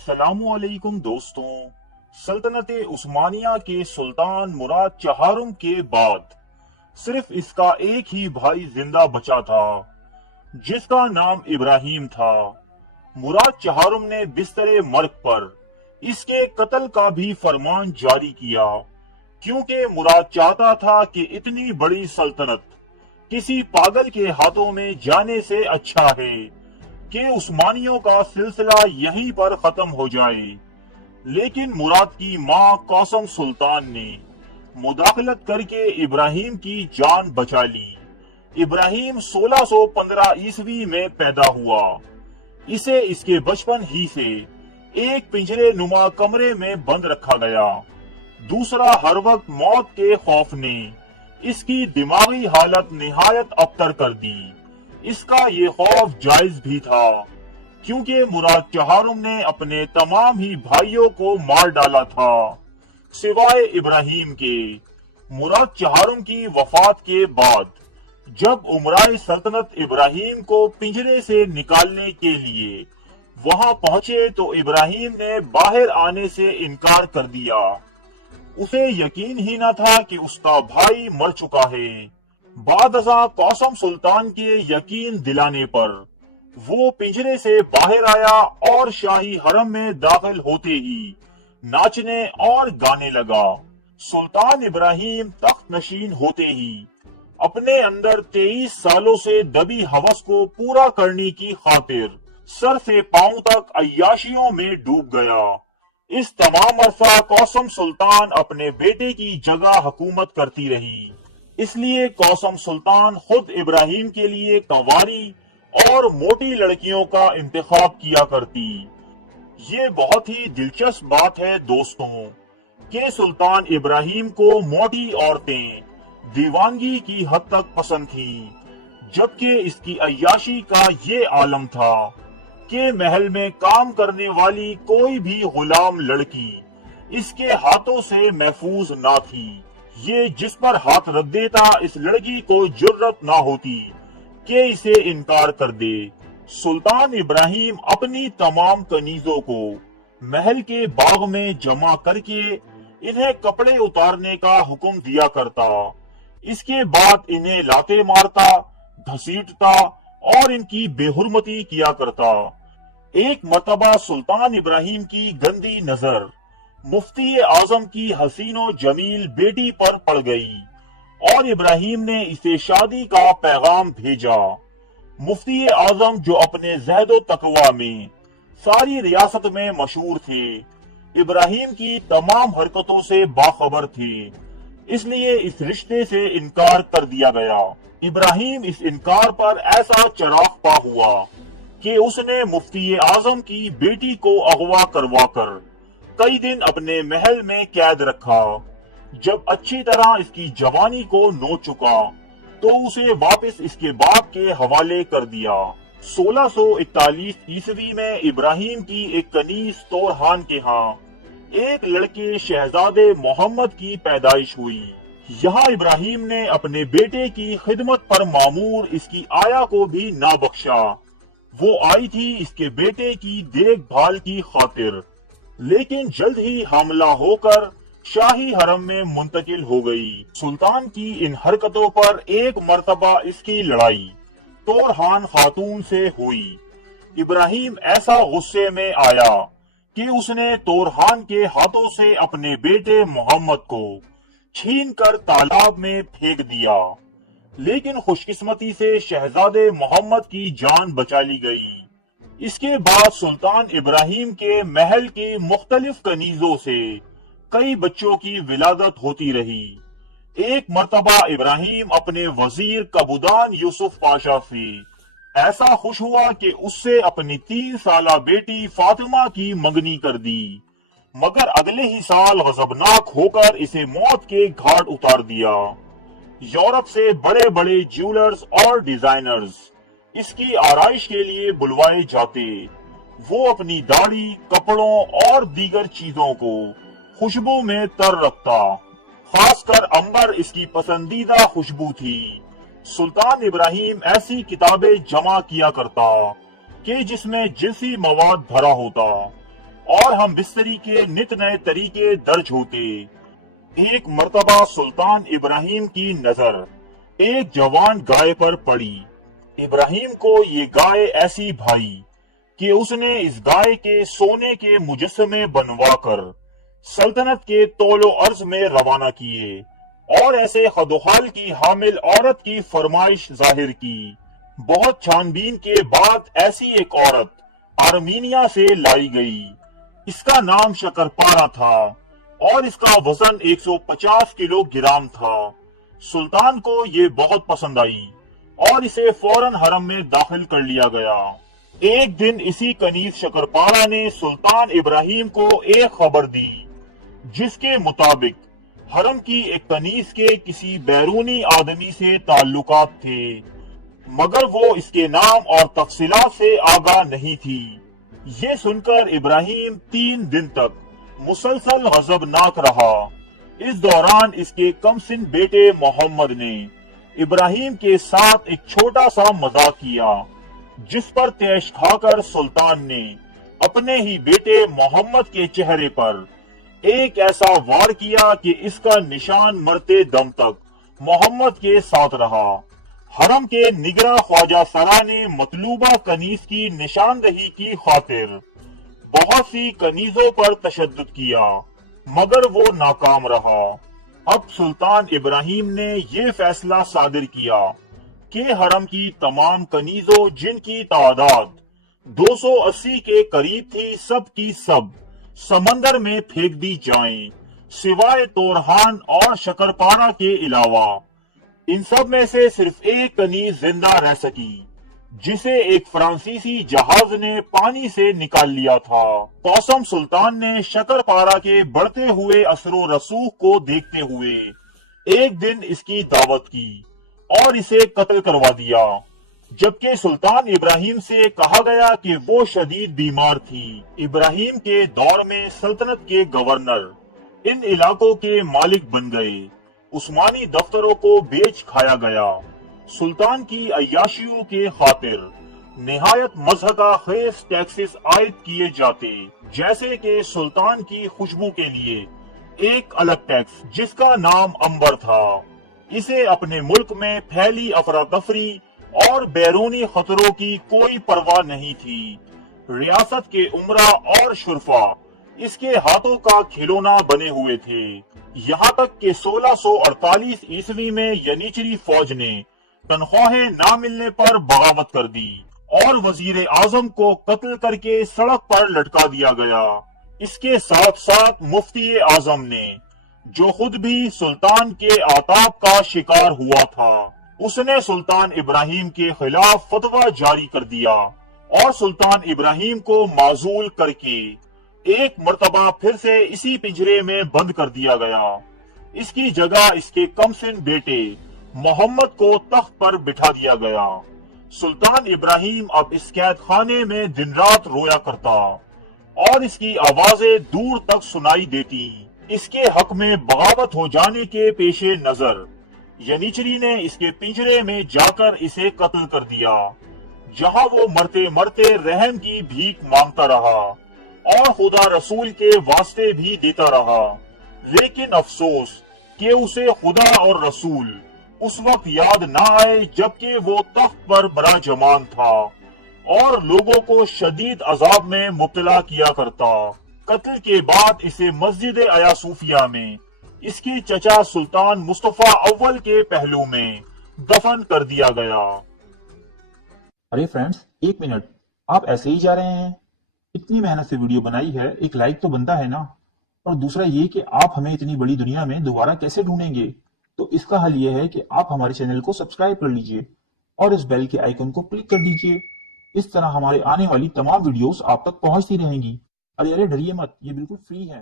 السلام علیکم دوستوں۔ سلطنت عثمانیہ کے سلطان مراد چہارم کے بعد صرف اس کا ایک ہی بھائی زندہ بچا تھا جس کا نام ابراہیم تھا۔ مراد چہارم نے بستر مرگ پر اس کے قتل کا بھی فرمان جاری کیا، کیونکہ مراد چاہتا تھا کہ اتنی بڑی سلطنت کسی پاگل کے ہاتھوں میں جانے سے اچھا ہے کہ عثمانیوں کا سلسلہ یہیں پر ختم ہو جائے۔ لیکن مراد کی ماں قاسم سلطان نے مداخلت کر کے ابراہیم کی جان بچا لی۔ ابراہیم 1615 عیسوی میں پیدا ہوا۔ اسے اس کے بچپن ہی سے ایک پنجرے نما کمرے میں بند رکھا گیا۔ دوسرا، ہر وقت موت کے خوف نے اس کی دماغی حالت نہایت ابتر کر دی۔ اس کا یہ خوف جائز بھی تھا، کیونکہ مراد چہارم نے اپنے تمام ہی بھائیوں کو مار ڈالا تھا سوائے ابراہیم کے۔ مراد چہارم کی وفات کے بعد جب امرائے سلطنت ابراہیم کو پنجرے سے نکالنے کے لیے وہاں پہنچے تو ابراہیم نے باہر آنے سے انکار کر دیا۔ اسے یقین ہی نہ تھا کہ اس کا بھائی مر چکا ہے۔ بعد ازاں قاسم سلطان کے یقین دلانے پر وہ پنجرے سے باہر آیا اور شاہی حرم میں داخل ہوتے ہی ناچنے اور گانے لگا۔ سلطان ابراہیم تخت نشین ہوتے ہی اپنے اندر 23 سالوں سے دبی ہوس کو پورا کرنے کی خاطر سر سے پاؤں تک عیاشیوں میں ڈوب گیا۔ اس تمام عرصہ قاسم سلطان اپنے بیٹے کی جگہ حکومت کرتی رہی، اس لیے قاسم سلطان خود ابراہیم کے لیے کنواری اور موٹی لڑکیوں کا انتخاب کیا کرتی۔ یہ بہت ہی دلچسپ بات ہے دوستوں کہ سلطان ابراہیم کو موٹی عورتیں دیوانگی کی حد تک پسند تھیں، جبکہ اس کی عیاشی کا یہ عالم تھا کہ محل میں کام کرنے والی کوئی بھی غلام لڑکی اس کے ہاتھوں سے محفوظ نہ تھی۔ یہ جس پر ہاتھ رکھ دیتا اس لڑکی کو جرأت نہ ہوتی کہ اسے انکار کر دے۔ سلطان ابراہیم اپنی تمام کنیزوں کو محل کے باغ میں جمع کر کے انہیں کپڑے اتارنے کا حکم دیا کرتا۔ اس کے بعد انہیں لاتے مارتا، گھسیٹتا اور ان کی بے حرمتی کیا کرتا۔ ایک مرتبہ سلطان ابراہیم کی گندی نظر مفتی اعظم کی حسین و جمیل بیٹی پر پڑ گئی اور ابراہیم نے اسے شادی کا پیغام بھیجا۔ مفتی اعظم جو اپنے زہد و تقوی میں ساری ریاست میں مشہور تھے، ابراہیم کی تمام حرکتوں سے باخبر تھے، اس لیے اس رشتے سے انکار کر دیا گیا۔ ابراہیم اس انکار پر ایسا چراغ پا ہوا کہ اس نے مفتی اعظم کی بیٹی کو اغوا کروا کر کئی دن اپنے محل میں قید رکھا۔ جب اچھی طرح اس کی جوانی کو نوچ چکا تو اسے واپس اس کے باپ کے حوالے کر دیا۔ 1641 عیسوی میں ابراہیم کی ایک کنیز تورحان کے ہاں ایک لڑکے شہزادے محمد کی پیدائش ہوئی۔ یہاں ابراہیم نے اپنے بیٹے کی خدمت پر معمور اس کی آیا کو بھی نہ بخشا۔ وہ آئی تھی اس کے بیٹے کی دیکھ بھال کی خاطر، لیکن جلد ہی حاملہ ہو کر شاہی حرم میں منتقل ہو گئی۔ سلطان کی ان حرکتوں پر ایک مرتبہ اس کی لڑائی تورحان خاتون سے ہوئی۔ ابراہیم ایسا غصے میں آیا کہ اس نے تورحان کے ہاتھوں سے اپنے بیٹے محمد کو چھین کر تالاب میں پھینک دیا، لیکن خوش قسمتی سے شہزادے محمد کی جان بچا لی گئی۔ اس کے بعد سلطان ابراہیم کے محل کی مختلف کنیزوں سے کئی بچوں کی ولادت ہوتی رہی۔ ایک مرتبہ ابراہیم اپنے وزیر کبودان یوسف پاشا سے ایسا خوش ہوا کہ اس سے اپنی 3 سالہ بیٹی فاطمہ کی منگنی کر دی، مگر اگلے ہی سال غضبناک ہو کر اسے موت کے گھاٹ اتار دیا۔ یورپ سے بڑے بڑے جیولرز اور ڈیزائنرز اس کی آرائش کے لیے بلوائے جاتے۔ وہ اپنی داڑھی، کپڑوں اور دیگر چیزوں کو خوشبو میں تر رکھتا، خاص کر عنبر اس کی پسندیدہ خوشبو تھی۔ سلطان ابراہیم ایسی کتابیں جمع کیا کرتا کہ جس میں جنسی مواد بھرا ہوتا اور ہم بستری کے نت نئے طریقے درج ہوتے۔ ایک مرتبہ سلطان ابراہیم کی نظر ایک جوان گائے پر پڑی۔ ابراہیم کو یہ گائے ایسی بھائی کہ اس نے اس گائے کے سونے کے مجسمے بنوا کر سلطنت کے طول و عرض میں روانہ کیے اور ایسے خد و خال کی حامل عورت کی فرمائش ظاہر کی۔ بہت چھان بین کے بعد ایسی ایک عورت آرمینیا سے لائی گئی۔ اس کا نام شکرپارا تھا اور اس کا وزن 150 کلو گرام تھا۔ سلطان کو یہ بہت پسند آئی اور اسے فوراً حرم میں داخل کر لیا گیا۔ ایک دن اسی کنیز شکرپارا نے سلطان ابراہیم کو ایک خبر دی جس کے مطابق حرم کی ایک کنیز کے کسی بیرونی آدمی سے تعلقات تھے، مگر وہ اس کے نام اور تفصیلات سے آگاہ نہیں تھی۔ یہ سن کر ابراہیم 3 دن تک مسلسل غضبناک رہا۔ اس دوران اس کے کم سن بیٹے محمد نے ابراہیم کے ساتھ ایک چھوٹا سا مذاق کیا، جس پر تیش کھا کر سلطان نے اپنے ہی بیٹے محمد کے چہرے پر ایک ایسا وار کیا کہ اس کا نشان مرتے دم تک محمد کے ساتھ رہا۔ حرم کے نگراں خواجہ سرا نے مطلوبہ کنیز کی نشاندہی کی خاطر بہت سی کنیزوں پر تشدد کیا، مگر وہ ناکام رہا۔ اب سلطان ابراہیم نے یہ فیصلہ صادر کیا کہ حرم کی تمام کنیزوں، جن کی تعداد 280 کے قریب تھی، سب کی سب سمندر میں پھینک دی جائیں، سوائے تورہان اور شکرپارا کے علاوہ۔ ان سب میں سے صرف ایک کنیز زندہ رہ سکی، جسے ایک فرانسیسی جہاز نے پانی سے نکال لیا تھا۔ قاسم سلطان نے شکرپارا کے بڑھتے ہوئے اثر و رسوخ کو دیکھتے ہوئے ایک دن اس کی دعوت کی اور اسے قتل کروا دیا، جبکہ سلطان ابراہیم سے کہا گیا کہ وہ شدید بیمار تھی۔ ابراہیم کے دور میں سلطنت کے گورنر ان علاقوں کے مالک بن گئے۔ عثمانی دفتروں کو بیچ کھایا گیا۔ سلطان کی عیاشیوں کے خاطر نہایت مضحکہ خیز ٹیکسز عائد کیے جاتے، جیسے کہ سلطان کی خوشبو کے لیے ایک الگ ٹیکس جس کا نام امبر تھا۔ اسے اپنے ملک میں پھیلی افراتفری اور بیرونی خطروں کی کوئی پرواہ نہیں تھی۔ ریاست کے امراء اور شرفا اس کے ہاتھوں کا کھلونا بنے ہوئے تھے، یہاں تک کہ 1648 عیسوی میں ینیچری فوج نے تنخواہیں نہ ملنے پر بغاوت کر دی اور وزیر اعظم کو قتل کر کے سڑک پر لٹکا دیا گیا۔ اس کے ساتھ ساتھ مفتی اعظم نے، جو خود بھی سلطان کے عتاب کا شکار ہوا تھا، اس نے سلطان ابراہیم کے خلاف فتویٰ جاری کر دیا اور سلطان ابراہیم کو معزول کر کے ایک مرتبہ پھر سے اسی پنجرے میں بند کر دیا گیا۔ اس کی جگہ اس کے کم سن بیٹے محمد کو تخت پر بٹھا دیا گیا۔ سلطان ابراہیم اب اس قید خانے میں دن رات رویا کرتا اور اس کی آوازیں دور تک سنائی دیتی۔ اس کے حق میں بغاوت ہو جانے کے پیش نظر ینیچری نے اس کے پنجرے میں جا کر اسے قتل کر دیا، جہاں وہ مرتے مرتے رحم کی بھیک مانگتا رہا اور خدا رسول کے واسطے بھی دیتا رہا۔ لیکن افسوس کہ اسے خدا اور رسول اس وقت یاد نہ آئے جبکہ وہ تخت پر براجمان تھا اور لوگوں کو شدید عذاب میں مبتلا کیا کرتا۔ قتل کے بعد اسے مسجد آیا صوفیہ میں اس کی چچا سلطان مصطفیٰ اول کے پہلو میں دفن کر دیا گیا۔ ارے فرینڈز، 1 منٹ، آپ ایسے ہی جا رہے ہیں؟ اتنی محنت سے ویڈیو بنائی ہے، ایک لائک تو بنتا ہے نا؟ اور دوسرا یہ کہ آپ ہمیں اتنی بڑی دنیا میں دوبارہ کیسے ڈھونڈیں گے؟ تو اس کا حل یہ ہے کہ آپ ہمارے چینل کو سبسکرائب کر لیجئے اور اس بیل کے آئیکن کو کلک کر دیجئے۔ اس طرح ہمارے آنے والی تمام ویڈیوز آپ تک پہنچتی رہیں گی۔ ارے ڈریے مت، یہ بالکل فری ہے۔